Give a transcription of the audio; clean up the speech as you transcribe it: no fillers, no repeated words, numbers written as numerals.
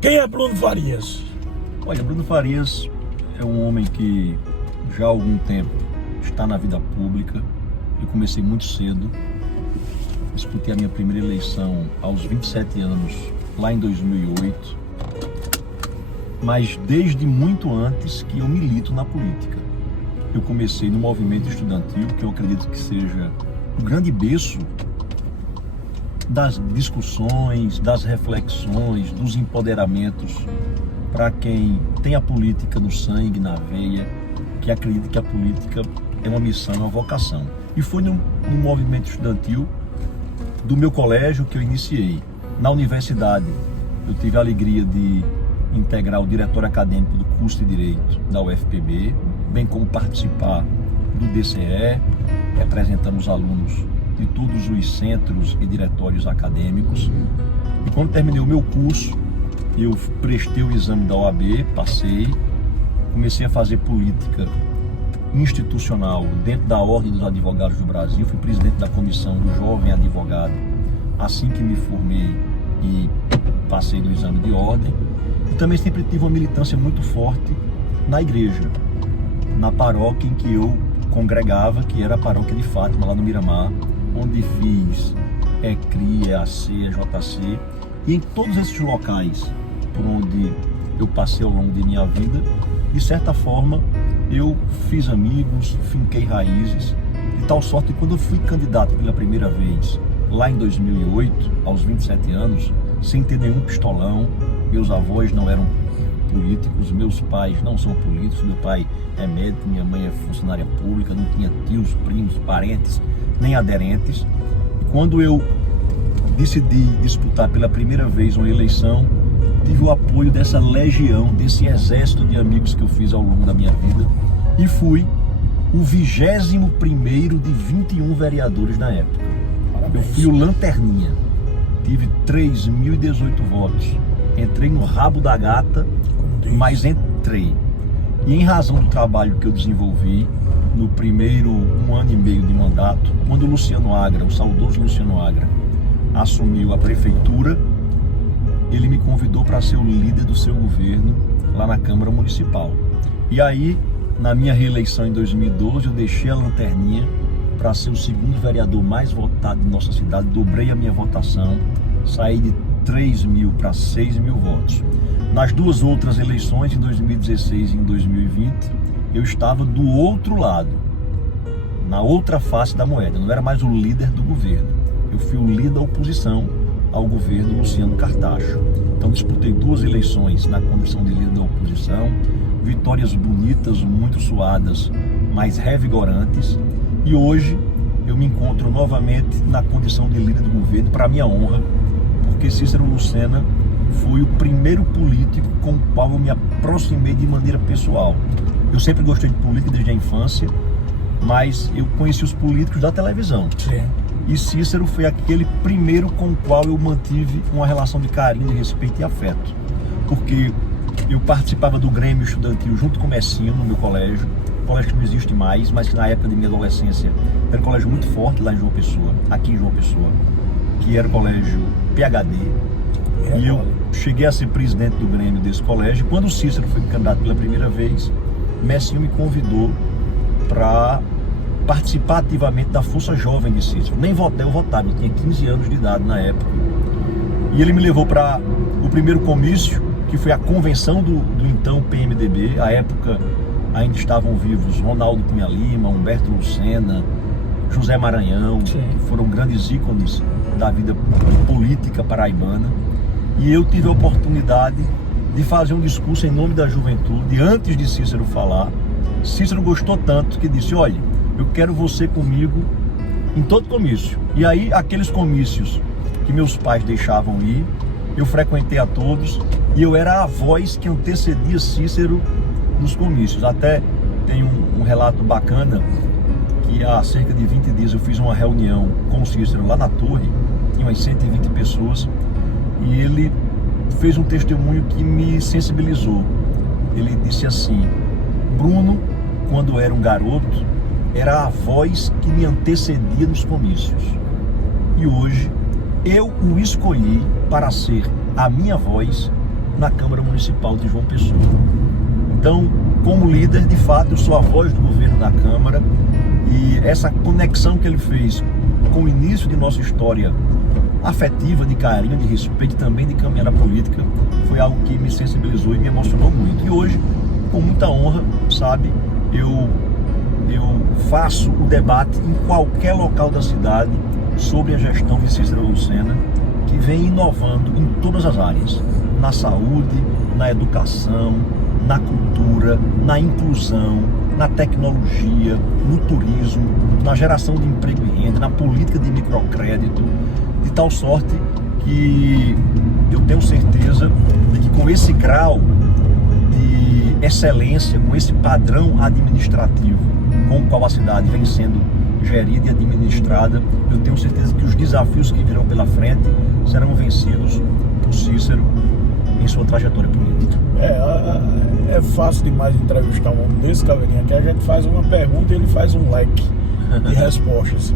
Quem é Bruno Farias? Olha, Bruno Farias é um homem que já há algum tempo está na vida pública. Eu comecei muito cedo, disputei a minha primeira eleição aos 27 anos, lá em 2008, mas desde muito antes que eu milito na política. Eu comecei no movimento estudantil, que eu acredito que seja o grande berço das discussões, das reflexões, dos empoderamentos para quem tem a política no sangue, na veia, que acredita que a política é uma missão, é uma vocação. E foi no movimento estudantil do meu colégio que eu iniciei. Na universidade, eu tive a alegria de integrar o diretório acadêmico do curso de Direito da UFPB, bem como participar do DCE, representamos alunos de todos os centros e diretórios acadêmicos. E quando terminei o meu curso, eu prestei o exame da OAB, passei, comecei a fazer política institucional dentro da Ordem dos Advogados do Brasil, fui presidente da comissão do Jovem Advogado assim que me formei e passei no exame de ordem. E também sempre tive uma militância muito forte na igreja, na paróquia em que eu congregava, que era a paróquia de Fátima, lá no Miramar, onde fiz ECRI, EAC, EJC, e em todos esses locais por onde eu passei ao longo de minha vida, de certa forma, eu fiz amigos, finquei raízes, de tal sorte que quando eu fui candidato pela primeira vez, lá em 2008, aos 27 anos, sem ter nenhum pistolão, meus avós não eram políticos, meus pais não são políticos, meu pai é médico, minha mãe é funcionária pública, não tinha tios, primos, parentes, nem aderentes. E quando eu decidi disputar pela primeira vez uma eleição, tive o apoio dessa legião, desse exército de amigos que eu fiz ao longo da minha vida e fui o 21º de 21 vereadores na época. Parabéns. Eu fui o lanterninha, tive 3.018 votos, entrei no rabo da gata, mas entrei. E em razão do trabalho que eu desenvolvi no primeiro 1 ano e meio de mandato, quando o Luciano Agra, o saudoso Luciano Agra, assumiu a prefeitura, ele me convidou para ser o líder do seu governo lá na Câmara Municipal. E aí, na minha reeleição em 2012, eu deixei a lanterninha para ser o segundo vereador mais votado de nossa cidade, dobrei a minha votação, saí de 3.000 para 6.000 votos. Nas duas outras eleições, em 2016 e em 2020, eu estava do outro lado, na outra face da moeda, não era mais o líder do governo, eu fui o líder da oposição ao governo Luciano Cartacho. Então disputei duas eleições na condição de líder da oposição, vitórias bonitas, muito suadas, mas revigorantes, e hoje eu me encontro novamente na condição de líder do governo, para minha honra, porque Cícero Lucena foi o primeiro político com o qual eu me aproximei de maneira pessoal. Eu sempre gostei de política desde a infância, mas eu conheci os políticos da televisão. Sim. E Cícero foi aquele primeiro com o qual eu mantive uma relação de carinho, de respeito e afeto. Porque eu participava do Grêmio Estudantil junto com o Messinho no meu colégio, colégio que não existe mais, mas que na época de minha adolescência era um colégio muito forte lá em João Pessoa, aqui em João Pessoa, que era o colégio PhD. E eu cheguei a ser presidente do Grêmio desse colégio. Quando o Cícero foi candidato pela primeira vez, Messinho me convidou para participar ativamente da Força Jovem de Cícero. Nem votei, eu votava, eu tinha 15 anos de idade na época. E ele me levou para o primeiro comício, que foi a convenção do então PMDB. À época ainda estavam vivos Ronaldo Cunha Lima, Humberto Lucena, José Maranhão, Sim, que foram grandes ícones da vida política paraibana. E eu tive a oportunidade de fazer um discurso em nome da juventude, antes de Cícero falar. Cícero gostou tanto que disse: olha, eu quero você comigo em todo comício. E aí, aqueles comícios que meus pais deixavam ir, eu frequentei a todos, e eu era a voz que antecedia Cícero nos comícios. Até tem um relato bacana, que há cerca de 20 dias eu fiz uma reunião com o Cícero lá na torre, tinha umas 120 pessoas, e ele fez um testemunho que me sensibilizou. Ele disse assim: Bruno, quando era um garoto, era a voz que me antecedia nos comícios. E hoje eu o escolhi para ser a minha voz na Câmara Municipal de João Pessoa. Então, como líder, de fato, eu sou a voz do governo da Câmara, e essa conexão que ele fez com o início de nossa história afetiva, de carinho, de respeito, também de caminhada política, foi algo que me sensibilizou e me emocionou muito. E hoje, com muita honra, sabe, eu faço o debate em qualquer local da cidade sobre a gestão de Cícero Lucena, que vem inovando em todas as áreas, na saúde, na educação, na cultura, na inclusão, na tecnologia, no turismo, na geração de emprego e renda, na política de microcrédito, de tal sorte que eu tenho certeza de que com esse grau de excelência, com esse padrão administrativo com o qual a cidade vem sendo gerida e administrada, eu tenho certeza que os desafios que virão pela frente serão vencidos por Cícero em sua trajetória política. É fácil demais entrevistar um homem desse, Caveirinha, que a gente faz uma pergunta e ele faz um leque de respostas.